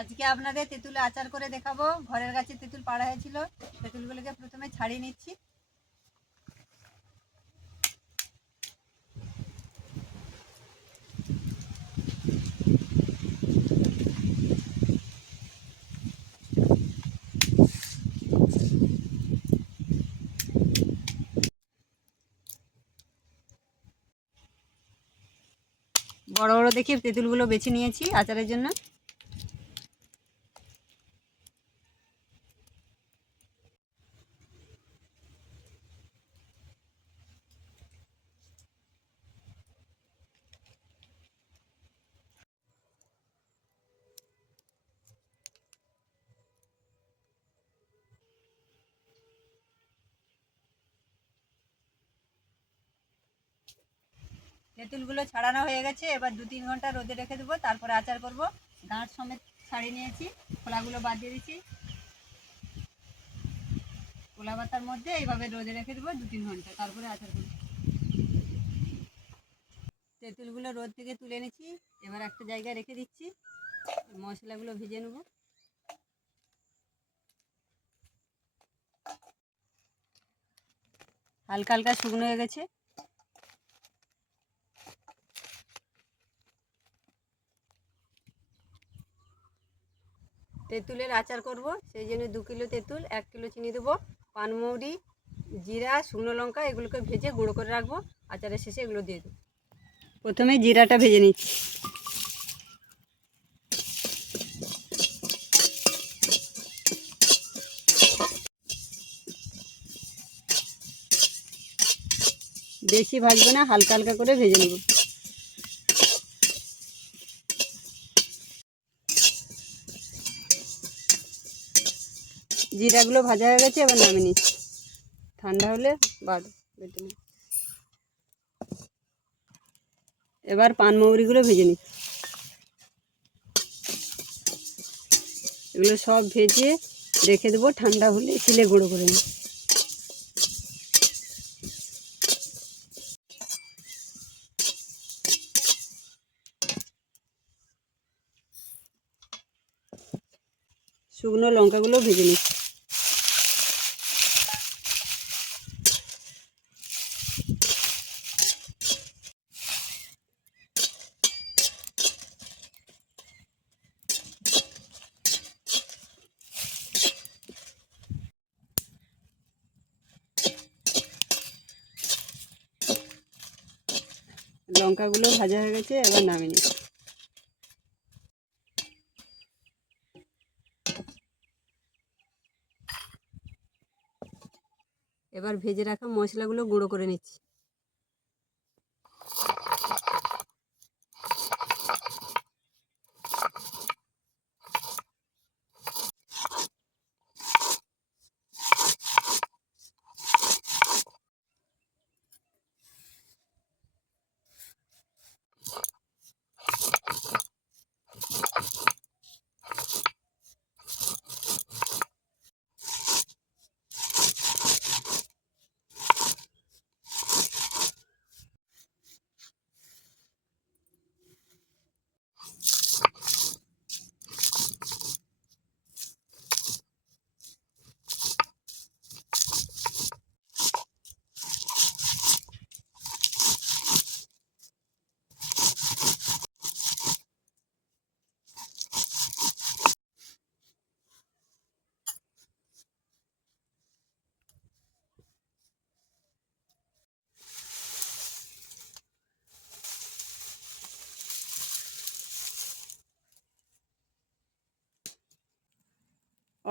আজকে আপনাদের তেঁতুল আচার করে দেখাবো। ঘরের গাছে তেঁতুল পাড়া হয়েছিল, তেঁতুলগুলোকে প্রথমে ছাড়িয়ে নিচ্ছি। বড় বড় দেখে তেঁতুলগুলো বেছে নিয়েছি আচারের জন্য। তেঁতুলগুলো ছাড়ানো হয়ে গেছে, এবার 2-3 ঘন্টা রোদে রেখে দেবো, তারপরে আচার করব। গাঁট সমেত ছাড়িয়ে নিয়েছি, খোলাগুলো বাদ দিয়ে দিচ্ছি। খোলা পাতার মধ্যে এইভাবে রোদে রেখে দেবো 2-3 ঘন্টা, তারপরে আচার করব। তেঁতুলগুলো রোদ থেকে তুলে এনেছি, এবার একটা জায়গায় রেখে দিচ্ছি। মশলাগুলো ভেজে নেব। হালকা হালকা শুকনো হয়ে গেছে। তেঁতুলের আচার করব, সেই জন্য 2 কিলো তেঁতুল, 1 কিলো চিনি দেবো, পানমৌরি, জিরা, শুকনো লঙ্কা এগুলোকে ভেজে গুঁড়ো করে রাখবো। আচারের শেষে এগুলো দিয়ে দেবো। প্রথমে জিরাটা ভেজে নিচ্ছি। বেশি ভাজবো না, হালকা হালকা করে ভেজে নেব। জিরাগুলো ভাজা হয়ে গেছে, এবার নামিয়ে নিচ্ছি। ঠান্ডা হলে বেটে নিই। এবার পানমৌরিগুলো ভেজে নিচ্ছি। এগুলো সব ভেজে রেখে দেবো, ঠান্ডা হলে শিলে গুঁড়ো করে নিই। শুকনো লঙ্কাগুলো ভেজে নিচ্ছি। লঙ্কাগুলো ভাজা হয়ে গেছে, এবার নামিয়ে নিচ্ছি। এবার ভেজে রাখা মশলাগুলো গুঁড়ো করে নিচ্ছি।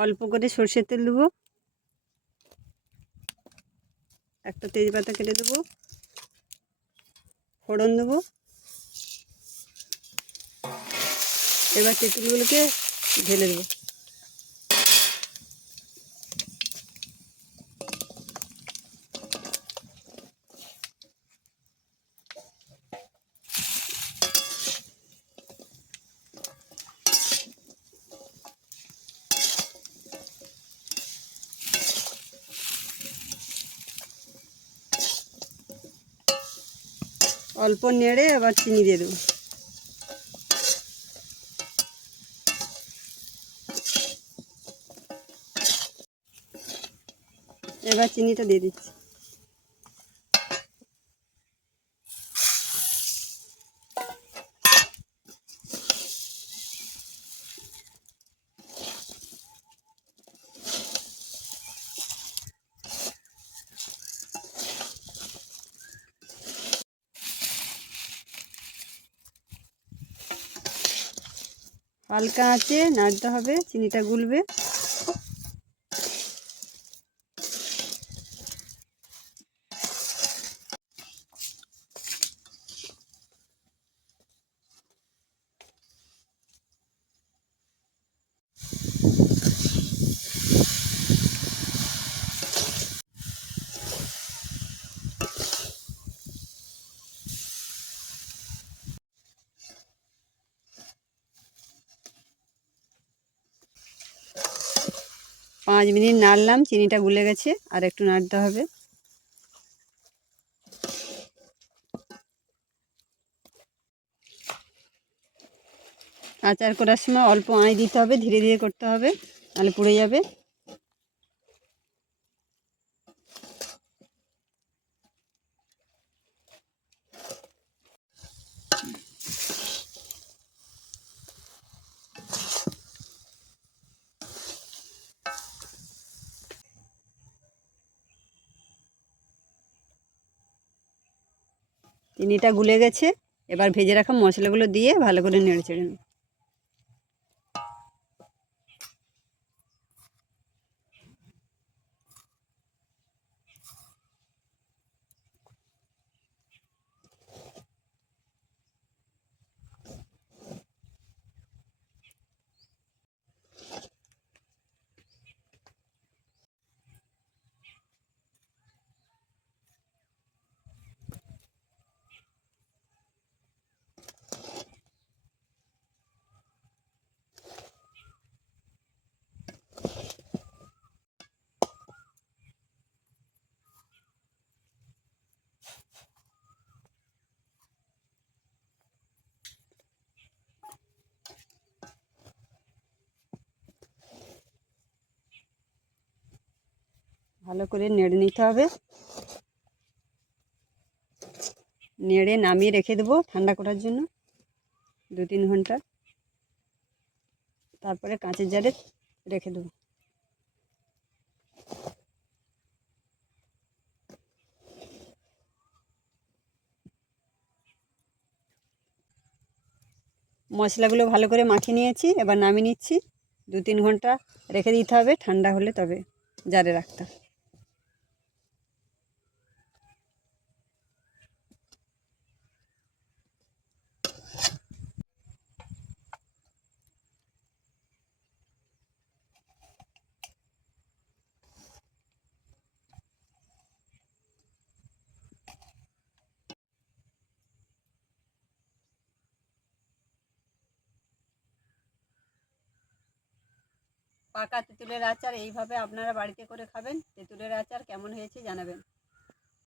অল্প করে সরষের তেল দেবো, একটা তেজপাতা কেটে দেবো, ফোড়ন দেবো। এবার তেঁতুলগুলোকে ঢেলে দেবো। অল্প নেড়ে এবার চিনি দিয়ে দেবো। এবার চিনিটা দিয়ে দিচ্ছি। হালকা আঁচে নাড়তে হবে, চিনিটা গুলবে। পাঁচ মিনিট নাড়লাম, চিনিটা গুলে গেছে, আর একটু নাড়তে হবে। আচার করার সময় অল্প আঁচ দিতে হবে, ধীরে ধীরে করতে হবে, নাহলে পুড়ে যাবে। চিনিটা গুলে গেছে, এবার ভেজে রাখা মশলাগুলো দিয়ে ভালো করে নেড়ে চেড়ে নেব। ভালো করে নেড়ে নিতে হবে, নেড়ে নামিয়ে রেখে দেবো ঠান্ডা করার জন্য 2-3 ঘন্টা। তারপরে কাঁচের জারে রেখে দেবো। মশলাগুলো ভালো করে মাখিয়ে নিয়েছি, এবার নামিয়ে নিচ্ছি। 2-3 ঘন্টা রেখে দিতে হবে, ঠান্ডা হলে তবে জারে রাখতে হবে। পাকা তেঁতুলের আচার এইভাবে আপনারা বাড়িতে করে খাবেন। তেঁতুলের আচার কেমন হয়েছে জানাবেন।